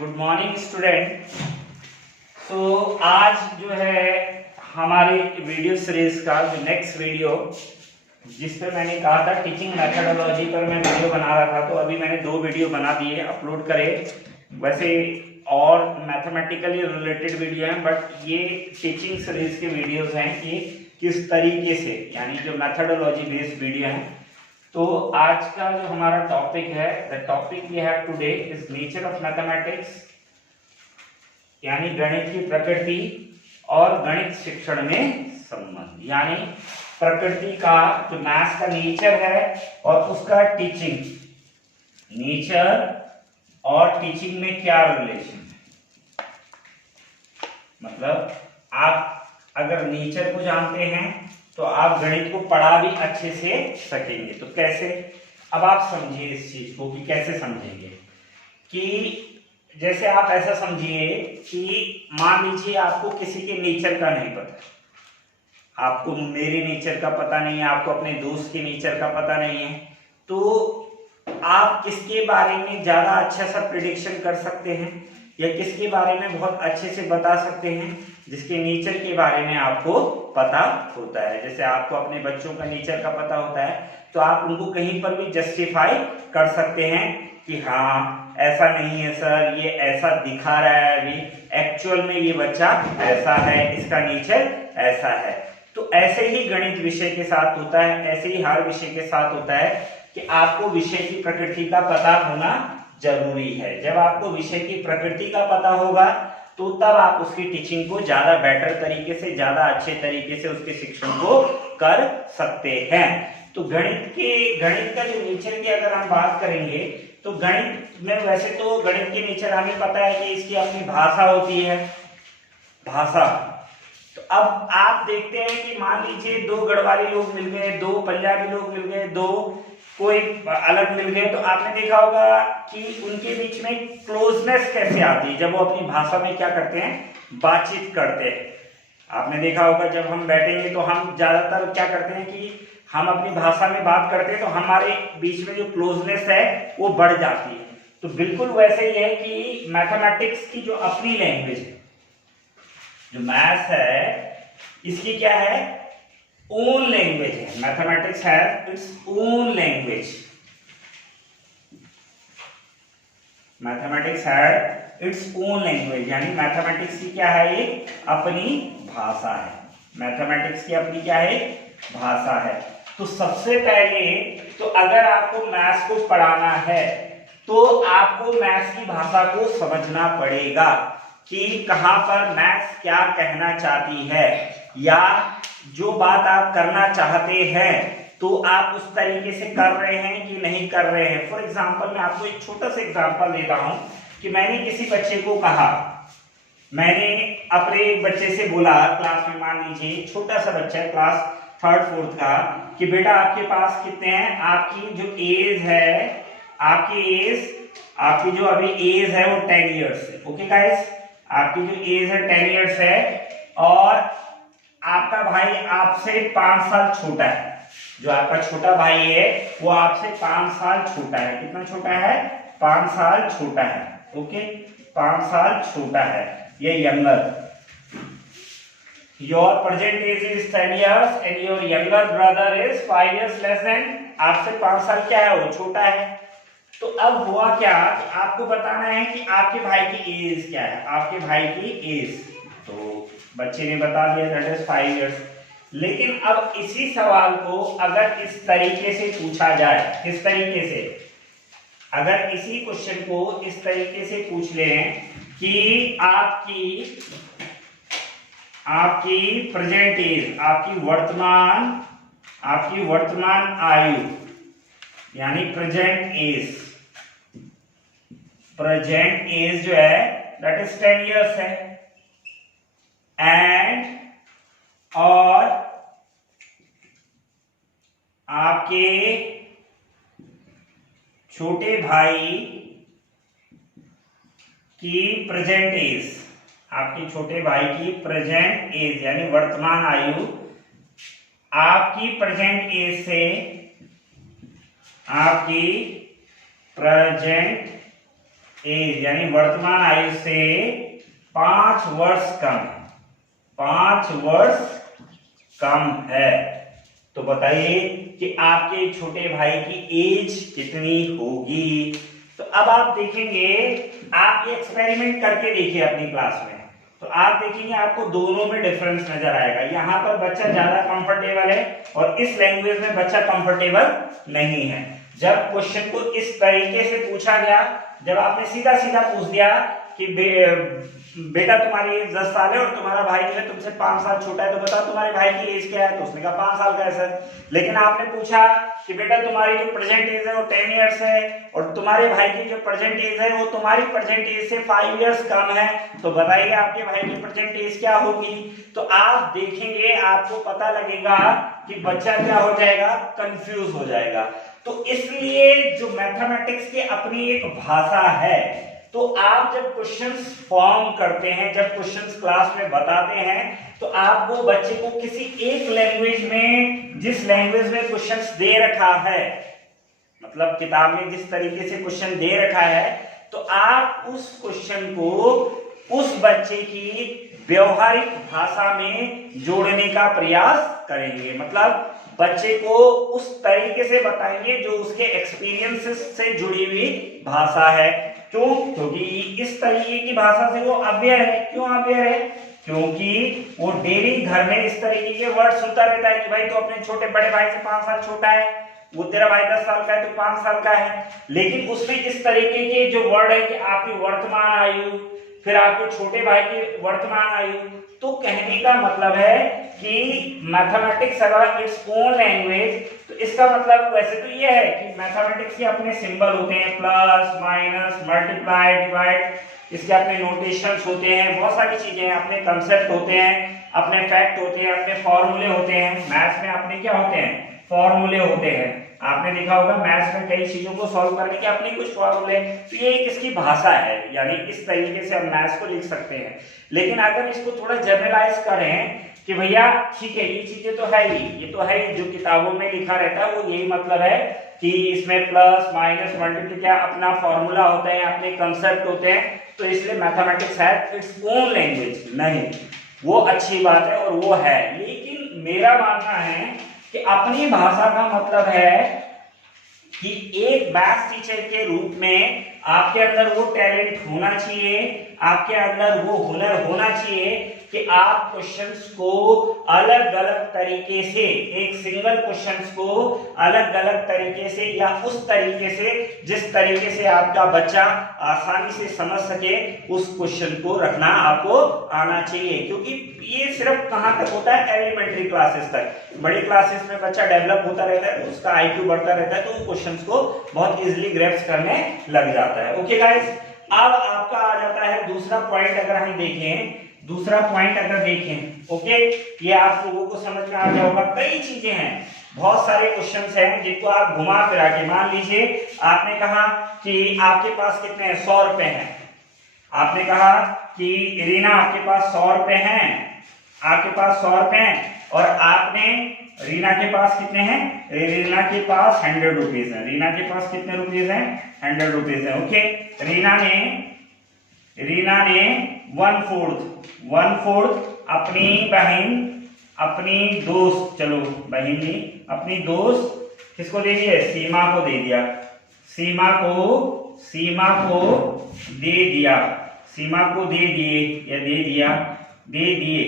Good morning student. आज जो है हमारी वीडियो सीरीज का जो नेक्स्ट वीडियो जिस पर मैंने कहा था टीचिंग मेथोडोलॉजी पर मैं वीडियो बना रहा था, तो अभी मैंने 2 वीडियो बना दिए, अपलोड करे। वैसे और मैथमेटिकली रिलेटेड वीडियो हैं, बट ये टीचिंग सीरीज के वीडियोस हैं कि किस तरीके से, यानी जो मेथोडोलॉजी बेस्ड वीडियो हैं। तो आज का जो हमारा टॉपिक है, the topic we have today is nature of mathematics, यानी गणित की प्रकृति और गणित शिक्षण में संबंध, यानी प्रकृति का जो मैथ्स का नेचर है और उसका टीचिंग, नेचर और टीचिंग में क्या रिलेशन है। मतलब आप अगर नेचर को जानते हैं तो आप गणित को पढ़ा भी अच्छे से सकेंगे। तो कैसे, अब आप समझिए इस चीज को कि कैसे समझेंगे। कि जैसे आप ऐसा समझिए कि मान लीजिए आपको किसी के नेचर का नहीं पता, आपको मेरे नेचर का पता नहीं है, आपको अपने दोस्त के नेचर का पता नहीं है, तो आप किसके बारे में ज्यादा अच्छा सा प्रिडिक्शन कर सकते हैं या किसके बारे में बहुत अच्छे से बता सकते हैं, जिसके नेचर के बारे में आपको पता होता है। जैसे आपको अपने बच्चों का नेचर का पता होता है, तो आप उनको कहीं पर भी जस्टिफाई कर सकते हैं कि हाँ ऐसा नहीं है सर, ये ऐसा दिखा रहा है, अभी एक्चुअल में ये बच्चा ऐसा है, इसका नेचर ऐसा है। तो ऐसे ही गणित विषय के साथ होता है, ऐसे ही हर विषय के साथ होता है कि आपको विषय की प्रकृति का पता होना जरूरी है। जब आपको विषय की प्रकृति का पता होगा तो तब आप उसकी टीचिंग को ज्यादा बेटर तरीके से, ज्यादा अच्छे तरीके से उसके शिक्षण को कर सकते हैं। तो गणित का जो नेचर की अगर हम बात करेंगे तो गणित में वैसे तो गणित के नेचर हमें पता है कि इसकी अपनी भाषा होती है, भाषा। तो अब आप देखते हैं कि मान लीजिए 2 गढ़वाली लोग मिल गए, 2 पंजाबी लोग मिल गए, 2 कोई अलग मिल गए, तो आपने देखा होगा कि उनके बीच में क्लोजनेस कैसे आती है जब वो अपनी भाषा में क्या करते हैं, बातचीत करते हैं। आपने देखा होगा जब हम बैठेंगे तो हम ज्यादातर क्या करते हैं कि हम अपनी भाषा में बात करते हैं, तो हमारे बीच में जो क्लोजनेस है वो बढ़ जाती है। तो बिल्कुल वैसे ही है कि मैथमेटिक्स की जो अपनी लैंग्वेज है, जो मैथ्स है, इसकी क्या है, ओन लैंग्वेज है। Mathematics has its own language, mathematics has its own language, यानी मैथमेटिक्स की क्या है, एक अपनी भाषा है। मैथमेटिक्स की अपनी क्या है, भाषा है। तो सबसे पहले तो अगर आपको मैथ्स को पढ़ाना है तो आपको मैथ्स की भाषा को समझना पड़ेगा कि कहां पर मैथ्स क्या कहना चाहती है, या जो बात आप करना चाहते हैं तो आप उस तरीके से कर रहे हैं कि नहीं कर रहे हैं। फॉर एग्जांपल मैं आपको एक छोटा सा एग्जांपल देता हूं कि मैंने किसी बच्चे को कहा, मैंने अपने एक बच्चे से बोला क्लास में, मान लीजिए छोटा सा बच्चा है क्लास 3rd 4th का, कि बेटा आपके पास कितने हैं, आपकी जो एज है, आपकी जो अभी एज है वो 10 ईयर्स है। ओके गाइस, आपकी जो एज है 10 ईयर्स है और आपका भाई आपसे 5 साल छोटा है। जो आपका छोटा भाई है वो आपसे 5 साल छोटा है। कितना छोटा है, 5 साल छोटा है। ओके, 5 साल छोटा है, ये younger. Your present age is 10 years and your younger brother is 5 years less than, आपसे 5 साल क्या है, वो छोटा है। तो अब हुआ क्या, आपको बताना है कि आपके भाई की एज क्या है, आपके भाई की एज। तो बच्चे ने बता दिया दैट इज 5 इयर्स। लेकिन अब इसी सवाल को अगर इस तरीके से पूछा जाए, किस तरीके से, अगर इसी क्वेश्चन को इस तरीके से पूछ लें कि आपकी प्रेजेंट एज, आपकी वर्तमान आयु, यानी प्रेजेंट एज जो है दैट इज 10 इयर्स है, एंड और आपके छोटे भाई की प्रेजेंट एज, आपके छोटे भाई की प्रेजेंट एज यानी वर्तमान आयु, आपकी प्रेजेंट एज से, आपकी प्रेजेंट एज यानी वर्तमान आयु से 5 वर्ष कम है, 5 वर्ष कम है। तो बताइए कि आपके छोटे भाई की एज कितनी होगी। तो अब आप देखेंगे, आप ये एक्सपेरिमेंट करके देखिए अपनी क्लास में, तो आप देखेंगे आपको दोनों में डिफरेंस नजर आएगा। यहाँ पर बच्चा ज्यादा कंफर्टेबल है और इस लैंग्वेज में बच्चा कंफर्टेबल नहीं है। जब क्वेश्चन को इस तरीके से पूछा गया, जब आपने सीधा सीधा पूछ दिया कि बेटा तुम्हारी एज 10 साल है और तुम्हारा भाई जो है तुमसे 5 साल छोटा है, तो बताओ तुम्हारे भाई की एज क्या है, तो उसने कहा 5 साल का है सर। लेकिन आपने पूछा कि बेटा तुम्हारी जो प्रेजेंट एज है वो 10 इयर्स है और तुम्हारे भाई की जो प्रेजेंट एज है वो तुम्हारी प्रेजेंट एज से 5 इयर्स कम है, तो बताइए आपके भाई की प्रेजेंट एज क्या होगी। तो आप देखेंगे, आपको पता लगेगा कि बच्चा क्या हो जाएगा, कंफ्यूज हो जाएगा। तो इसलिए जो मैथमेटिक्स की अपनी एक भाषा है, तो आप जब क्वेश्चंस फॉर्म करते हैं, जब क्वेश्चंस क्लास में बताते हैं, तो आपको बच्चे को किसी एक लैंग्वेज में, जिस लैंग्वेज में क्वेश्चंस दे रखा है, मतलब किताब में जिस तरीके से क्वेश्चन दे रखा है, तो आप उस क्वेश्चन को उस बच्चे की व्यवहारिक भाषा में जोड़ने का प्रयास करेंगे। मतलब बच्चे को उस तरीके से बताएंगे जो उसके एक्सपीरियंसेस से जुड़ी हुई भाषा है। क्यों? क्योंकि इस तरीके की भाषा से वो अवेयर है। क्यों अवेयर है? क्योंकि वो डेली घर में इस तरीके के वर्ड सुनता रहता है कि भाई तो अपने छोटे बड़े भाई से 5 साल छोटा है, वो तेरा भाई 10 साल का है तो 5 साल का है। लेकिन उसमें इस तरीके के जो वर्ड है कि आपकी वर्तमान आयु, फिर आपके छोटे भाई की वर्तमान आयु, तो कहने का मतलब है कि मैथमेटिक्स अगर इट्स ओन लैंग्वेज, तो इसका मतलब वैसे तो ये है कि मैथमेटिक्स के अपने सिंबल होते हैं, प्लस माइनस मल्टीप्लाई डिवाइड, इसके अपने नोटेशंस होते हैं, बहुत सारी चीजें हैं, अपने कंसेप्ट होते हैं, अपने फैक्ट होते हैं, अपने फॉर्मूले होते हैं। मैथ्स में अपने क्या होते हैं, फॉर्मूले होते हैं। आपने देखा होगा मैथ्स में कई चीजों को सॉल्व करने के अपने कुछ फॉर्मूले। तो ये एक इसकी भाषा है, यानी इस तरीके से हम मैथ्स को लिख सकते हैं। लेकिन अगर इसको थोड़ा जनरलाइज करें कि भैया ठीक है ये चीजें तो है ही, ये तो है ही, जो किताबों में लिखा रहता है वो यही मतलब है कि इसमें प्लस माइनस मल्टीप्लाई क्या अपना फॉर्मूला होता है, अपने कंसेप्ट होते हैं, तो इसलिए मैथमेटिक्स है इट्स ओन लैंग्वेज। नहीं, वो अच्छी बात है और वो है, लेकिन मेरा मानना है कि अपनी भाषा का मतलब है कि एक मैथ्स टीचर के रूप में आपके अंदर वो टैलेंट होना चाहिए, आपके अंदर वो हुनर होना चाहिए कि आप क्वेश्चंस को अलग अलग तरीके से, एक सिंगल क्वेश्चंस को अलग अलग तरीके से या उस तरीके से जिस तरीके से आपका बच्चा आसानी से समझ सके, उस क्वेश्चन को रखना आपको आना चाहिए। क्योंकि ये सिर्फ कहां तक होता है, एलिमेंट्री क्लासेस तक। बड़ी क्लासेस में बच्चा डेवलप होता रहता है, उसका आईक्यू बढ़ता रहता है, तो वो क्वेश्चंस को बहुत इजीली ग्रैस्प करने लग जाता है। ओके गाइस, अब आपका आ जाता है दूसरा पॉइंट। अगर हम देखें, दूसरा पॉइंट अगर देखें, ओके, ये आप लोगों को समझ में आ गया होगा। कई चीजें हैं, बहुत सारे क्वेश्चंस हैं जिनको आप घुमा फिरा के, मान लीजिए आपने कहा कि आपके पास कितने हैं, 100 रुपए हैं। आपने कहा कि रीना आपके पास 100 रुपए हैं, आपके पास 100 रुपए हैं, और आपने रीना के पास कितने हैं, रीना के पास 100 रुपीज है। रीना के पास कितने रुपीज हैं, 100 रुपीज है। ओके, रीना ने 1/4 अपनी बहन, अपनी दोस्त, चलो बहन नहीं, अपनी दोस्त किसको दे दिया, सीमा को दे दिया। सीमा को दे दिया, सीमा को दे दिए या दे दिए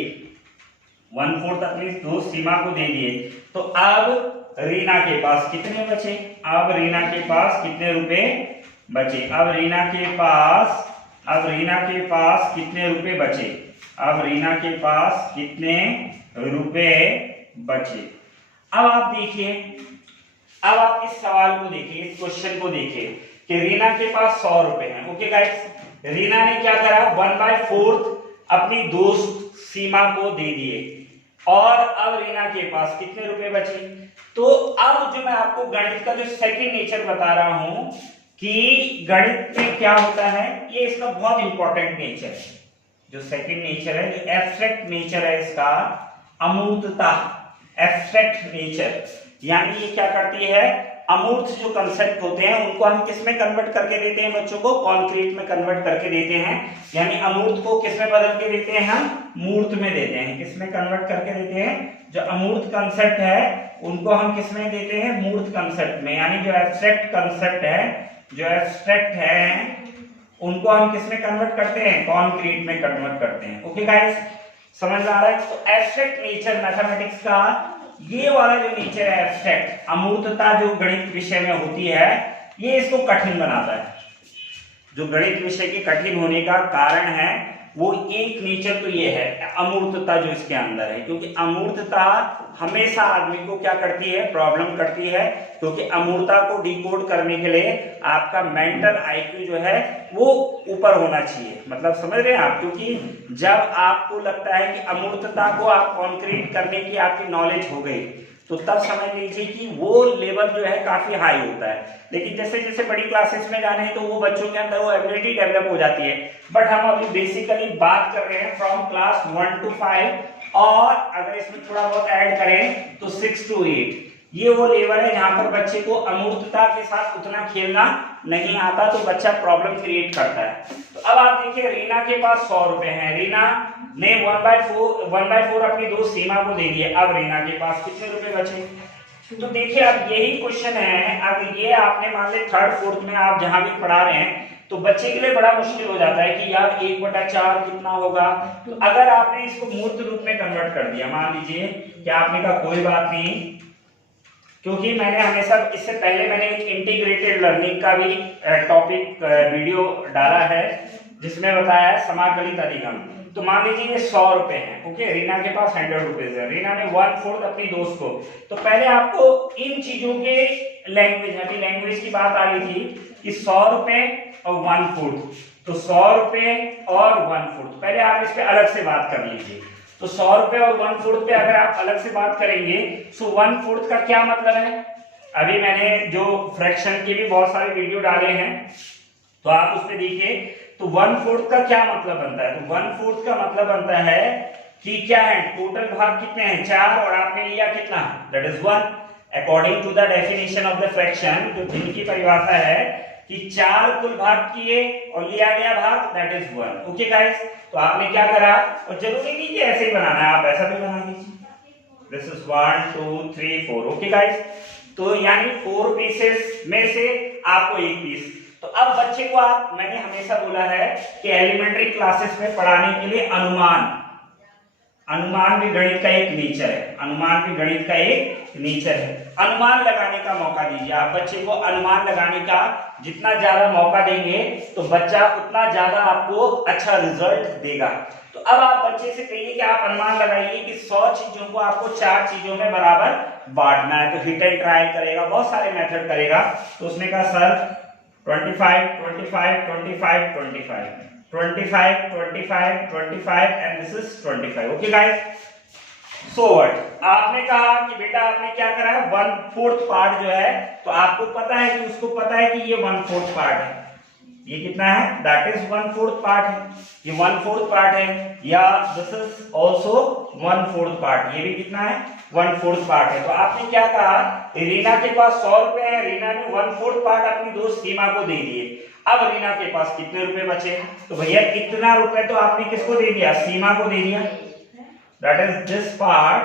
1/4 अपनी दोस्त सीमा को दे दिए। तो अब रीना के पास कितने बचे, अब रीना के पास कितने रुपए बचे, अब रीना के पास कितने रुपए बचे, अब रीना के पास कितने रुपए बचे। अब आप देखिए, अब आप इस सवाल को देखिए, इस क्वेश्चन को देखिए कि रीना के पास 100 रुपए हैं। ओके गाइस, रीना ने क्या करा, 1/4 अपनी दोस्त सीमा को दे दिए, और अब रीना के पास कितने रुपए बचे। तो अब जो मैं आपको गणित का जो सेकंड नेचर बता रहा हूं कि गणित में क्या होता है, ये इसका बहुत इंपॉर्टेंट नेचर है। जो सेकंड नेचर है, जो एब्स्ट्रैक्ट नेचर है इसका, अमूर्तता, एब्स्ट्रैक्ट नेचर, यानी ये क्या करती है, अमूर्त जो कंसेप्ट होते हैं उनको हम किस में कन्वर्ट करके देते हैं बच्चों को, कॉन्क्रीट में कन्वर्ट करके देते हैं। यानी अमूर्त को किस में बदल के देते हैं, हम मूर्त में देते हैं। किस में कन्वर्ट करके देते हैं, जो अमूर्त कंसेप्ट है उनको हम किस में देते हैं, मूर्त कंसेप्ट में। यानी जो एब्स्ट्रैक्ट कंसेप्ट है, जो एब्स्ट्रैक्ट है उनको हम किस में कन्वर्ट करते हैं, कॉन्क्रीट में कन्वर्ट करते हैं। ओके गाइस, समझ में आ रहा है। तो एब्स्ट्रैक्ट नेचर मैथमेटिक्स का ये वाला जो नेचर है, एब्स्ट्रैक्ट अमूर्तता जो गणित विषय में होती है, ये इसको कठिन बनाता है। जो गणित विषय के कठिन होने का कारण है वो एक नेचर तो ये है अमूर्तता जो इसके अंदर है, क्योंकि अमूर्तता हमेशा आदमी को क्या करती है, प्रॉब्लम करती है। क्योंकि अमूर्तता को डिकोड करने के लिए आपका मेंटल आईक्यू जो है वो ऊपर होना चाहिए। मतलब समझ रहे हैं आप, क्योंकि जब आपको लगता है कि अमूर्तता को आप कॉन्क्रीट करने की आपकी नॉलेज हो गई तो तब समझ लीजिए कि वो लेवल जो है काफी हाई होता है। लेकिन जैसे जैसे बड़ी क्लासेस में जाने हैं तो वो बच्चों के अंदर वो एबिलिटी डेवलप हो जाती है। बट हम अभी बेसिकली बात कर रहे हैं फ्रॉम क्लास 1 to 5, और अगर इसमें थोड़ा बहुत ऐड करें तो 6 to 8। ये वो लेवल है जहां पर बच्चे को अमूर्तता के साथ उतना खेलना नहीं आता, तो बच्चा प्रॉब्लम क्रिएट करता है। तो अब आप देखिए, रीना के पास 100 रुपए हैं। रीना ने 1/4 अपनी दोस्त सीमा को दे दिए। अब रीना के पास कितने रुपए बचे? तो देखिए, अब यही क्वेश्चन है। अब ये आपने मान ली 3rd 4th में आप जहां भी पढ़ा रहे हैं तो बच्चे के लिए बड़ा मुश्किल हो जाता है कि यार 1/4 कितना होगा। तो अगर आपने इसको मूर्त रूप में कन्वर्ट कर दिया, मान लीजिए कि आपने कहा कोई बात नहीं, क्योंकि मैंने हमेशा इससे पहले मैंने एक इंटीग्रेटेड लर्निंग का भी टॉपिक वीडियो डाला है जिसमें बताया है समाकलित अधिगम। तो मान लीजिए ये 100 रुपए हैं। ओके, रीना के पास 100 रुपीज है। रीना ने 1/4 अपनी दोस्त को। तो पहले आपको इन चीजों के लैंग्वेज, अभी लैंग्वेज की बात आ रही थी कि 100 रुपए और 1/4, तो 100 रुपए और 1/4 पहले आप इस पे अलग से बात कर लीजिए। तो 100 रुपए और 1/4 पे अगर आप अलग से बात करेंगे तो 1/4 का क्या मतलब है, अभी मैंने जो फ्रैक्शन की भी बहुत सारे वीडियो डाले हैं तो आप उसमें देखिए। तो 1/4 का क्या मतलब बनता है, तो 1/4 का मतलब बनता है कि क्या है, टोटल भाग कितने हैं, 4, और आपने लिया कितना, that is 1। According to the definition of the fraction, जो जिनकी परिभाषा है कि 4 कुल भाग किए और लिया गया भाग, दैट इज 1। ओके गाइस, तो आपने क्या करा, और जरूरी नहीं कि ऐसे ही बनाना है, आप ऐसा भी बना लीजिए। This is 1 2 3 4। ओके गाइस, तो यानी 4 पीसेस में से आपको एक पीस। तो अब बच्चे को मैंने हमेशा बोला है कि एलिमेंट्री क्लासेस में पढ़ाने के लिए अनुमान भी गणित का एक नेचर है। अनुमान भी गणित का एक नेचर है। अनुमान लगाने का मौका दीजिए। आप बच्चे को अनुमान लगाने का जितना ज्यादा मौका देंगे तो बच्चा उतना ज्यादा आपको अच्छा रिजल्ट देगा। तो अब आप बच्चे से कहिए कि आप अनुमान लगाइए कि 100 चीजों को आपको 4 चीजों में बराबर बांटना है। तो हिट एंड ट्रायल करेगा, बहुत सारे मेथड करेगा। तो उसने कहा sir 25 25 25 25 25 25 25 and this is 25। Okay guys, so what, आपने कहा कि बेटा आपने क्या करा है, 1/4 पार्ट जो है, तो आपको पता है कि उसको पता है कि ये 1/4 पार्ट है। ये कितना है, दैट इज 1/4 पार्ट है। ये 1/4 पार्ट है, या दिस इज ऑल्सो 1/4 पार्ट। ये भी कितना है, 1/4 पार्ट है। तो आपने क्या कहा, रीना के पास 100 रुपए है, रीना ने 1/4 पार्ट अपनी दोस्त सीमा को दे दिए। अब रीना के पास कितने रुपए बचे, तो भैया इतना रुपए तो आपने किसको दे दिया, सीमा को दे दिया। दैट इज दिस पार्ट,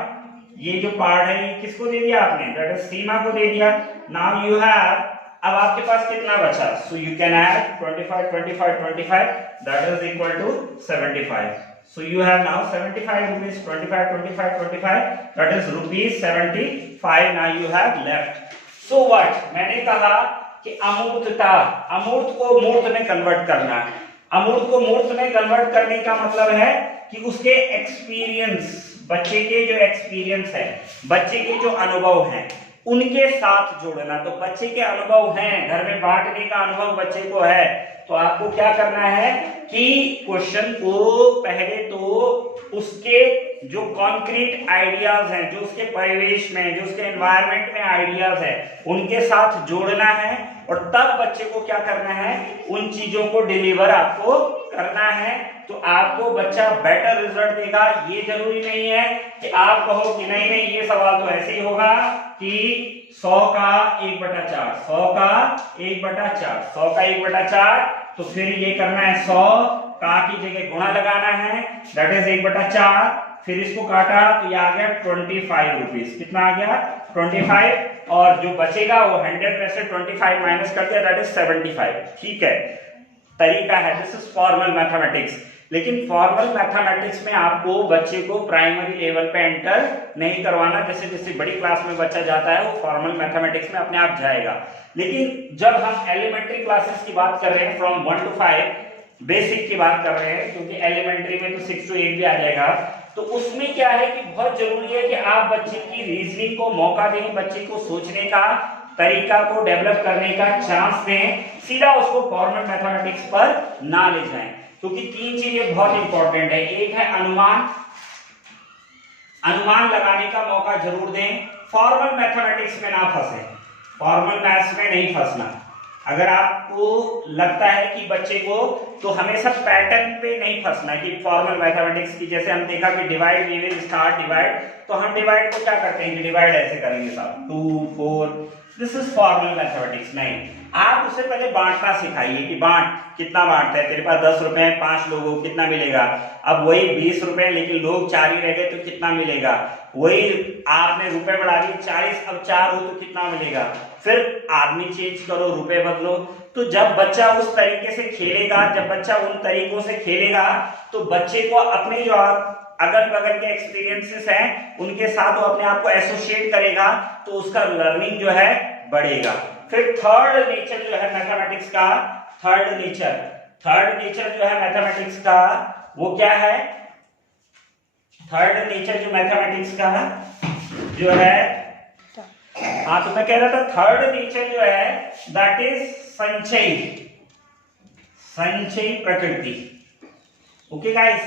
ये जो पार्ट है ये किसको दे दिया आपने, दैट इज सीमा को दे दिया। नाउ यू हैव, अब आपके पास कितना बचा, so you can add 25 25 25, that is equal to 75। So you have now 75 rupees, 25 25 25, that is rupees 75 now you have left. So what, मैंने कहा कि अमूर्तता, अमूर्त को मूर्त में कन्वर्ट करना। अमूर्त को मूर्त में कन्वर्ट करने का मतलब है कि उसके एक्सपीरियंस, बच्चे के जो एक्सपीरियंस है, बच्चे के जो अनुभव हैं उनके साथ जोड़ना। तो बच्चे के अनुभव हैं, घर में बांटने का अनुभव बच्चे को है, तो आपको क्या करना है कि क्वेश्चन को पहले तो उसके जो कॉन्क्रीट आइडियाज हैं, जो उसके परिवेश में, जो उसके एनवायरनमेंट में आइडियाज है, उनके साथ जोड़ना है, और तब बच्चे को क्या करना है, उन चीजों को डिलीवर आपको करना है तो आपको बच्चा बेटर रिजल्ट देगा। ये जरूरी नहीं है कि आप कहो कि नहीं नहीं ये सवाल तो ऐसे ही होगा कि 100 का 1/4, 100 का 1/4, 100 का 1/4, तो फिर ये करना है 100 का की जगह गुणा लगाना है, दैट इज 1/4, फिर इसको काटा तो ये आ गया 25 रुपीज। कितना आ गया? 25, और जो बचेगा वो 100 में से 25 माइनस कर दिया, दैट इज 75। ठीक है, तरीका है, दिस इज फॉर्मल मैथमेटिक्स। लेकिन फॉर्मल मैथमेटिक्स में आपको बच्चे को प्राइमरी लेवल पे एंटर नहीं करवाना। जैसे जैसे बड़ी क्लास में बच्चा जाता है वो फॉर्मल मैथमेटिक्स में अपने आप जाएगा। लेकिन जब हम एलिमेंट्री क्लासेस की बात कर रहे हैं, फ्रॉम 1 to 5 बेसिक की बात कर रहे हैं, क्योंकि एलिमेंट्री में तो 6 to 8 भी आ जाएगा, तो उसमें क्या है कि बहुत जरूरी है कि आप बच्चे की रीजनिंग को मौका दें, बच्चे को सोचने का तरीका को डेवलप करने का चांस दें, सीधा उसको फॉर्मल मैथमेटिक्स पर ना ले जाएं। क्योंकि 3 चीजें बहुत इंपॉर्टेंट है। एक है अनुमान, अनुमान लगाने का मौका जरूर दें। फॉर्मल मैथमेटिक्स में ना फंसे, फॉर्मल मैथ्स में नहीं फंसना। अगर आपको लगता है कि बच्चे को, तो हमेशा पैटर्न पे नहीं फंसना कि फॉर्मल मैथमेटिक्स की, जैसे हम देखा कि divide, we will start divide, तो हम डिवाइड को क्या करते हैं कि डिवाइड ऐसे करेंगे साहब 2 4, दिस इज फॉर्मल मैथमेटिक्स। नहीं, आप उसे पहले बांटना सिखाइए कि बांट, कितना बांटता है, तेरे पास 10 रुपए हैं, 5 लोगों को कितना मिलेगा। अब वही 20 रुपए, लेकिन लोग 4 ही रह गए तो कितना मिलेगा। वही आपने रुपए बढ़ा दिए 40, अब 4 हो तो कितना मिलेगा। फिर आदमी चेंज करो, रुपए बदलो। तो जब बच्चा उस तरीके से खेलेगा, जब बच्चा उन तरीकों से खेलेगा, तो बच्चे को अपने जो अगल बगल के एक्सपीरियंसेस हैं उनके साथ वो अपने आप को एसोसिएट करेगा, तो उसका लर्निंग जो है बढ़ेगा। फिर थर्ड नेचर जो है मैथमेटिक्स का, थर्ड नेचर जो है मैथमेटिक्स का वो क्या है? थर्ड नेचर जो मैथमेटिक्स का जो है, हाँ तो मैं कह रहा था थर्ड नेचर जो है दैट इज संचयी प्रकृति। ओके गाइस,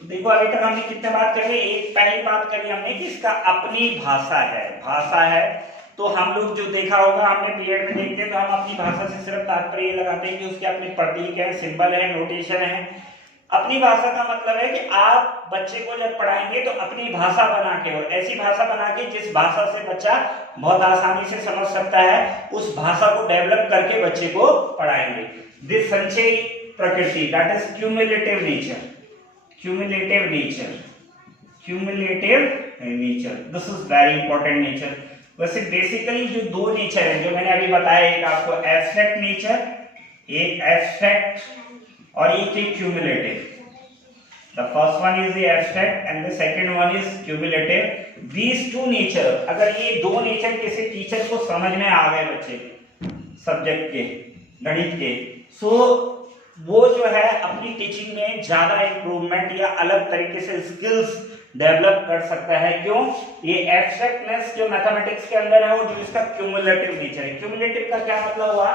तो देखो अभी तक हमने कितने बात करी। एक पहली बात करी हमने कि इसका अपनी भाषा है। तो हम लोग जो देखा होगा, हमने पीरियड में देखते हैं तो हम अपनी भाषा से सिर्फ तात्पर्य ये लगाते हैं कि उसके अपने प्रतीक है, सिंबल है, नोटेशन है। अपनी भाषा का मतलब है कि आप बच्चे को जब पढ़ाएंगे तो अपनी भाषा बना के, और ऐसी भाषा बना के जिस भाषा से बच्चा बहुत आसानी से समझ सकता है, उस भाषा को डेवलप करके बच्चे को पढ़ाएंगे। दिस संचयी प्रकृति, that is cumulative nature, this is very important nature. वैसे बेसिकली जो 2 नेचर है जो मैंने अभी बताया, एक आपको एब्स्ट्रैक्ट नेचर, एक एब्स्ट्रैक्ट और एक है cumulative. The first one is the abstract and the second one is cumulative. These two nature, अगर ये 2 नेचर किसी टीचर को समझ में आ गए बच्चे सब्जेक्ट के, गणित के, सो वो जो है अपनी टीचिंग में ज्यादा इंप्रूवमेंट या अलग तरीके से स्किल्स डेवलप कर सकता है। क्यों? ये एब्स्ट्रैक्टनेस जो मैथमेटिक्स के अंदर है वो जो इसका क्यूमुलेटिव नेचर है। क्यूमुलेटिव का क्या मतलब हुआ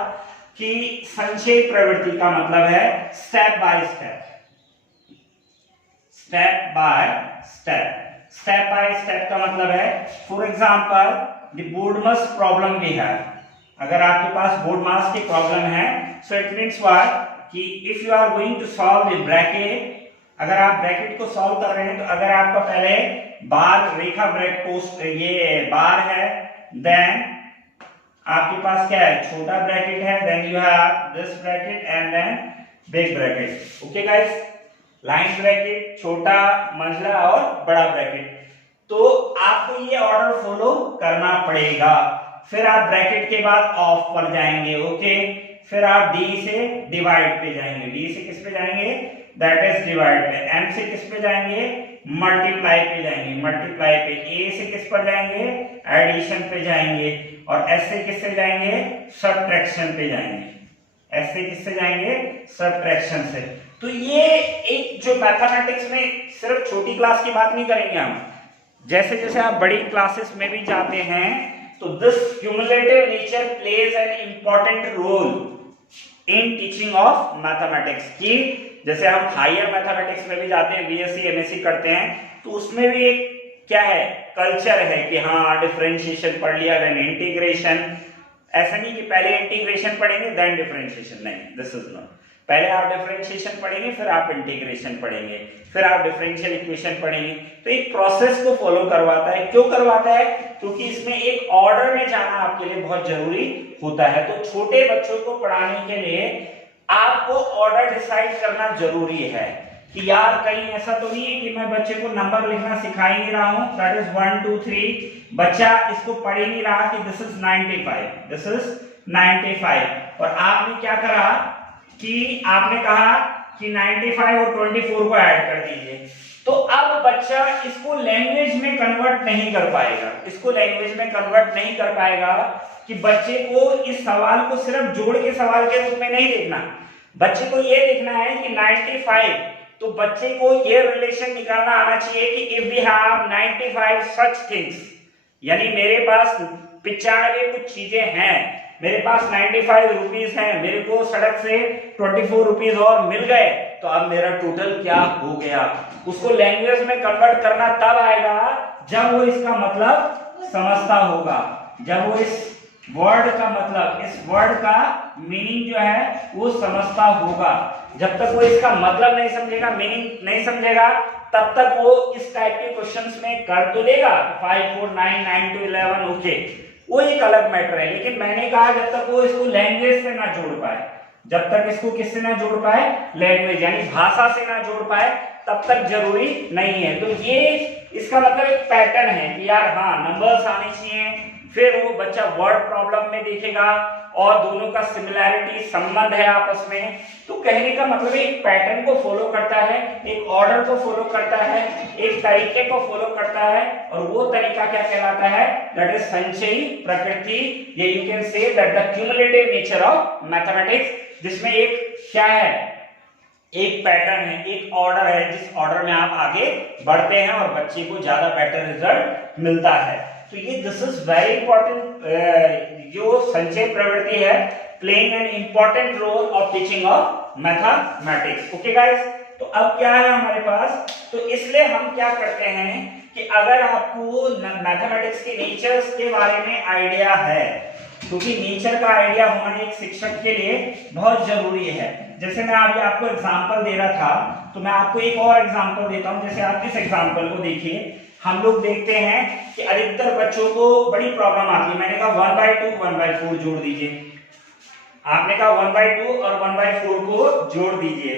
कि संचयी प्रवृत्ति का मतलब है step by step, step by step का मतलब है, for example the BODMAS problem we have. अगर आपके पास बोर्डमास की प्रॉब्लम है, सो इट मींस व्हाट कि if you are going to solve the bracket, अगर आप ब्रैकेट को सॉल्व कर रहे हैं तो अगर आपका पहले बार रेखा ब्रैकेट पोस्ट ये बार है, देन आपके पास क्या है, छोटा ब्रैकेट है, then you have this bracket and then big bracket. Okay guys, line bracket, छोटा, मंझला और बड़ा ब्रैकेट। तो आपको ये ऑर्डर फॉलो करना पड़ेगा। फिर आप ब्रैकेट के बाद ऑफ पर जाएंगे, ओके। फिर आप डी से डिवाइड पे जाएंगे, डी से किस पे जाएंगे, दैट इज डिवाइड पे। एम से किस पे जाएंगे, मल्टीप्लाई पे जाएंगे, मल्टीप्लाई पे। ए से किस पर जाएंगे, एडिशन पे जाएंगे। और एस से किससे जाएंगे, सब्ट्रैक्शन पे जाएंगे। एस से किससे जाएंगे, सब्ट्रैक्शन से। तो ये एक जो मैथमेटिक्स में सिर्फ छोटी क्लास की बात नहीं करेंगे हम, जैसे जैसे आप बड़ी क्लासेस में भी जाते हैं तो this cumulative nature plays an important role in teaching of mathematics. की जैसे हम हायर मैथमेटिक्स में भी जाते हैं, बीएससी एमएससी करते हैं, तो उसमें भी एक क्या है, कल्चर है कि हाँ डिफरेंशिएशन पढ़ लिया, देन इंटीग्रेशन। ऐसा नहीं कि पहले इंटीग्रेशन पढ़ेंगे देन डिफरेंशिएशन, नहीं, दिस इज नॉट। पहले आप डिफरेंशिएशन पढ़ेंगे, फिर आप इंटीग्रेशन पढ़ेंगे, फिर आप डिफरेंशियल इक्वेशन पढ़ेंगे। तो एक प्रोसेस को फॉलो करवाता है। क्यों करवाता है? क्योंकि इसमें एक ऑर्डर में जाना आपके लिए बहुत जरूरी होता है। तो छोटे बच्चों को पढ़ाने के लिए आपको ऑर्डर डिसाइड करना जरूरी है कि यार कहीं ऐसा तो नहीं है कि मैं बच्चे को नंबर लिखना सिखा ही नहीं रहा हूं, दैट इज 1 2 3, बच्चा इसको पढ़ ही नहीं रहा कि दिस इज 95, दिस इज 95, और आपने क्या करा कि आपने कहा कि 95 और 24 को ऐड कर दीजिए। तो अब बच्चा इसको लैंग्वेज में कन्वर्ट नहीं कर पाएगा, इसको लैंग्वेज में कन्वर्ट नहीं कर पाएगा कि बच्चे को इस सवाल को सिर्फ जोड़ के सवाल के रूप में नहीं देखना, बच्चे को यह देखना है कि 95, तो बच्चे को ये रिलेशन निकालना आना चाहिए कि if we have 95 such things, यानी मेरे पास 95 कुछ चीजें हैं, मेरे पास 95 रुपीस हैं, मेरे को सड़क से 24 रुपीस और मिल गए, तो अब मेरा टोटल क्या हो गया। उसको लैंग्वेज में कन्वर्ट करना तब आएगा जब वो इसका मतलब समझता होगा, जब वो इस वर्ड का मतलब, इस वर्ड का मीनिंग जो है वो समझता होगा। जब तक वो इसका मतलब नहीं समझेगा, मीनिंग नहीं समझेगा, तब तक वो इस टाइप के क्वेश्चंस में कर तो लेगा 5 4 9 9 to 11, ओके, वो एक अलग मैटर है। लेकिन मैंने कहा जब तक वो इसको लैंग्वेज से ना जोड़ पाए, जब तक इसको किससे ना जोड़ पाए, लैंग्वेज यानी भाषा से ना जोड़ पाए, तब तक जरूरी नहीं है। तो ये इसका मतलब एक पैटर्न है कि यार हाँ नंबर्स आने चाहिए, फिर वो बच्चा वर्ड प्रॉब्लम में देखेगा और दोनों का सिमिलैरिटी संबंध है आपस में। तो कहने का मतलब एक पैटर्न को फॉलो करता है, एक ऑर्डर को फॉलो करता है, एक तरीके को फॉलो करता है, और वो तरीका क्या कहलाता है, दैट इज संचयी प्रकृति, ये you can say that the cumulative nature of mathematics, जिसमें एक क्या है, एक पैटर्न है, एक ऑर्डर है, जिस ऑर्डर में आप आगे बढ़ते हैं और बच्चे को ज्यादा बेटर रिजल्ट मिलता है। तो ये दिस इज वेरी इंपॉर्टेंट, जो संचय प्रवृत्ति है, playing an important role of teaching of mathematics. Okay guys, तो अब क्या है हमारे पास, तो इसलिए हम क्या करते हैं कि अगर आपको मैथमेटिक्स के नेचर्स के बारे में आइडिया है, क्योंकि नेचर का आइडिया होना एक शिक्षक के लिए बहुत जरूरी है। जैसे मैं अभी आपको एग्जांपल दे रहा था, तो मैं आपको एक और एग्जांपल देता हूं। जैसे आप इस एग्जांपल को देखिए, हम लोग देखते हैं कि अधिकतर बच्चों को बड़ी प्रॉब्लम आती है। मैंने कहा 1/2 1/4 जोड़ दीजिए, आपने कहा 1/2 और 1/4 को जोड़ दीजिए।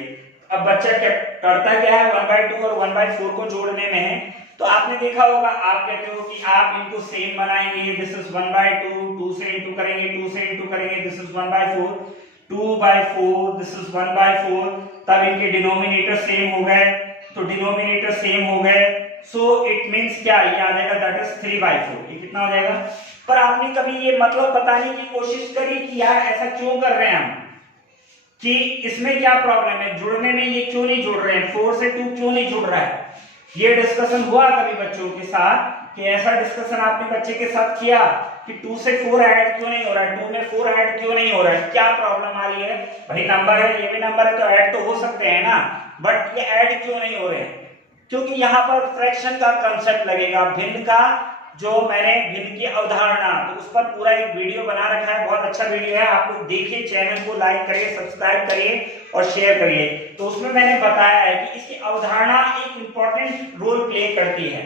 अब बच्चा क्या करता, क्या है 1/2 और 1/4 को जोड़ने में है, तो आपने देखा होगा, आप कहते हो कि आप इनको सेम बनाएंगे, दिस इज 1/2, 2 से इंटू करेंगे, 2 से इंटू करेंगे, दिस इज 1/4, 2/4, दिस इज 1/4, तब इनके डिनोमिनेटर सेम हो गए, तो डिनोमिनेटर सेम हो गए, सो इट मींस क्या, ये आ जाएगा दैट इज 3/4, ये कितना हो जाएगा। पर आपने कभी ये मतलब बताने की कोशिश करी कि यार ऐसा क्यों कर रहे हैं हम, कि इसमें क्या प्रॉब्लम है, जुड़ने में ये क्यों नहीं जुड़ रहे हैं, 4 से 2 क्यों नहीं जुड़ रहा है। ये डिस्कशन हुआ कभी बच्चों के साथ कि ऐसा डिस्कशन आपने बच्चे के साथ किया कि 2 से 4 ऐड क्यों नहीं हो रहा है, 2 में 4 ऐड क्यों नहीं हो रहा है, क्या प्रॉब्लम आ रही है। भाई नंबर है, ये भी नंबर है, तो ऐड तो हो सकते हैं ना, बट ये ऐड क्यों नहीं हो रहे हैं, क्योंकि यहाँ पर फ्रैक्शन का कंसेप्ट लगेगा, भिन्न का, जो मैंने भिन्न की अवधारणा, तो उस पर पूरा एक वीडियो बना रखा है, बहुत अच्छा वीडियो है, आप लोग देखिए, चैनल को लाइक करिए, सब्सक्राइब करिए और शेयर करिए। तो उसमें मैंने बताया है कि इसकी अवधारणा एक इंपॉर्टेंट रोल प्ले करती है।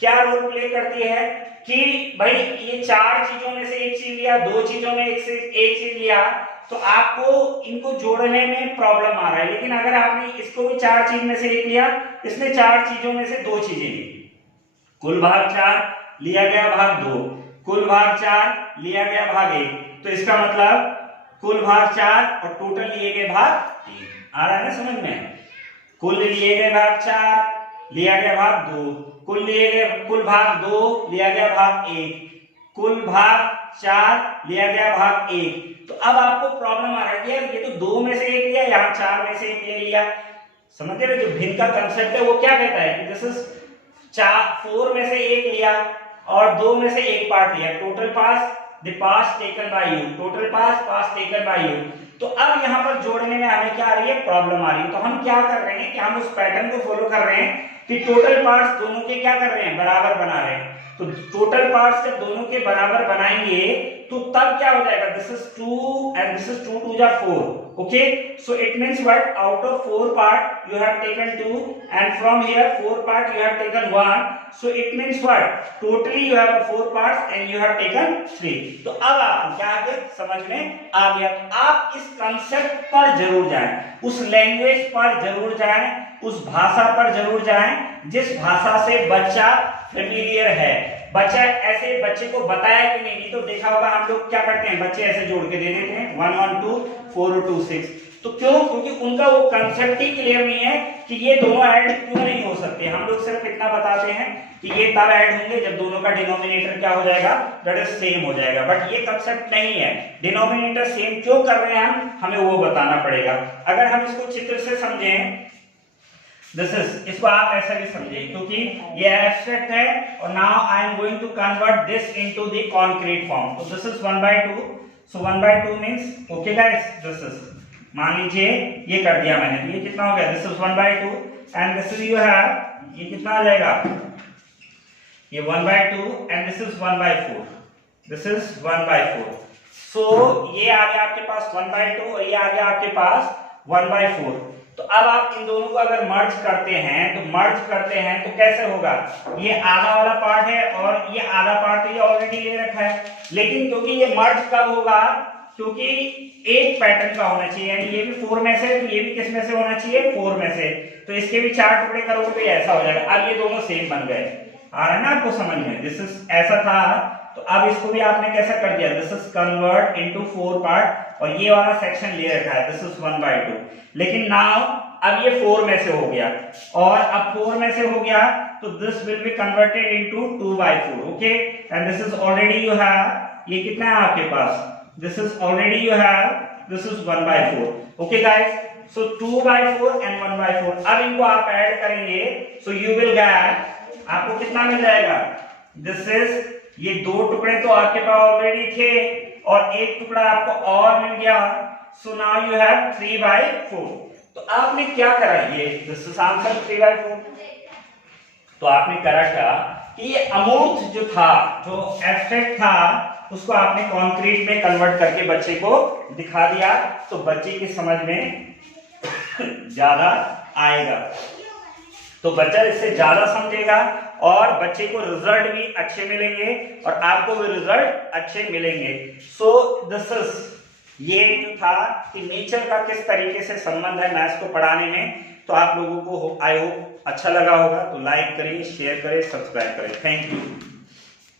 क्या रोल प्ले करती है कि भाई ये 4 चीजों में से एक चीज लिया, 2 चीजों में एक से एक चीज लिया, तो आपको इनको जोड़ने में प्रॉब्लम आ रहा है। लेकिन अगर आपने इसको भी 4 चीज में से एक लिया, इसमें 4 चीजों में से 2 चीजें ली, कुल भाग 4 लिया गया भाग 2, कुल भाग 4 लिया गया भाग 1, तो इसका मतलब कुल भाग 4 और टोटल लिए गए भाग 3। आ रहा है ना समझ में, कुल लिए गए भाग 4 लिया गया भाग 2, कुल भाग 2 लिया गया भाग 1, कुल भाग 4 लिया गया भाग 1। तो अब आपको प्रॉब्लम आ रहा है कि यार ये तो 2 में से 1 लिया, यहाँ 4 में से 1 ले लिया, समझ रहे। जो भिन्न का कंसेप्ट है वो क्या कहता है कि दिस इज 4 में से 1 लिया और 2 में से 1 पार्ट लिया, total pass the pass taken by you, total pass taken by you. तो अब यहाँ पर जोड़ने में हमें क्या आ रही है, प्रॉब्लम आ रही है। तो हम क्या कर रहे हैं कि हम उस पैटर्न को फॉलो कर रहे हैं कि टोटल पार्ट्स दोनों के क्या कर रहे हैं, बराबर बना रहे हैं। तो टोटल पार्ट्स जब दोनों के बराबर बनाएंगे तो तब क्या हो जाएगा, this is 2 and this is 2 2 जा 4, okay. So it means what, out of 4 part you have taken 2 and from here 4 part you have taken 1, so it means what, totally you have 4 parts and you have taken 3। तो अब आपको क्या आ गया, समझ में आ गया। आप इस कांसेप्ट पर जरूर जाएं, उस लैंग्वेज पर जरूर जाएं, उस भाषा पर जरूर जाएं जिस भाषा से बच्चा फेमिलियर है। बच्चा ऐसे बच्चे को बताया कि नहीं तो देखा होगा हम लोग क्या करते हैं, बच्चे ऐसे जोड़ के दे देते हैं 1 1 2 4 2 6। तो क्यों, क्योंकि उनका वो कंसेप्ट ही क्लियर नहीं है कि ये दोनों ऐड क्यों नहीं हो सकते। हम लोग सिर्फ इतना बताते हैं कि ये तब ऐड होंगे जब दोनों का डिनोमिनेटर क्या हो जाएगा, दैट इज सेम हो जाएगा। बट ये कंसेप्ट नहीं है, डिनोमिनेटर सेम क्यों कर रहे हैं हम, हमें वो बताना पड़ेगा। अगर हम इसको चित्र से समझें, दिस इज, इसको आप ऐसा भी समझिए क्योंकि ये एब्स्ट्रैक्ट है और now I am going to convert this into the concrete form. तो this is 1/2, so 1/2 means okay guys, this is, मान लीजिए ये कर दिया मैंने, तो ये कितना हो गया, this is 1/2 and this is you have, ये कितना आ जाएगा, ये 1/2 and this is 1/4, this is 1/4। सो ये आ गया आपके पास 1/2 और ये आ गया आपके पास 1/4। तो अब आप इन दोनों को अगर मर्ज करते हैं तो कैसे होगा, ये आधा वाला पार्ट है और ये आधा पार्ट तो ये ऑलरेडी ले रखा है, लेकिन क्योंकि ये मर्ज कब होगा, क्योंकि एक पैटर्न का होना चाहिए, यानी ये भी 4 में से, तो ये भी किस में से होना चाहिए, 4 में से, तो इसके भी 4 टुकड़े करोगे तो ऐसा हो जाएगा। अब ये दोनों सेम बन गए, आ रहा है ना आपको समझ में, दिस इज ऐसा था, तो अब इसको भी आपने कैसा कर दिया, this is convert into 4 part और ये वाला सेक्शन ले रखा है, दिस इज 1/2। लेकिन नाउ अब ये 4 में से हो गया और अब 4 में से हो गया तो this will be converted into 2/4, okay. And this is already you have, ये कितना है आपके पास, this is already you have, this is 1/4, okay guys. So 2/4 and 1/4, अब इनको आप ऐड करेंगे, सो यू विल गेट, आपको कितना मिल जाएगा, दिस इज, ये 2 टुकड़े तो आपके पास ऑलरेडी थे और एक टुकड़ा आपको और मिल गया, सो नाउ यू हैव 3/4। तो आपने क्या करा, ये दिस इज आंसर 3/4। तो आपने करा क्या कि ये अमूर्त जो था, जो एब्स्ट्रैक्ट था, उसको आपने कॉन्क्रीट में कन्वर्ट करके बच्चे को दिखा दिया, तो बच्चे की समझ में ज्यादा आएगा, तो बच्चा इससे ज्यादा समझेगा और बच्चे को रिजल्ट भी अच्छे मिलेंगे और आपको भी रिजल्ट अच्छे मिलेंगे। सो दिस इज, ये जो था कि नेचर का किस तरीके से संबंध है मैथ्स को पढ़ाने में, तो आप लोगों को आई होप अच्छा लगा होगा। तो लाइक करिए, शेयर करें, सब्सक्राइब करें। Thank you.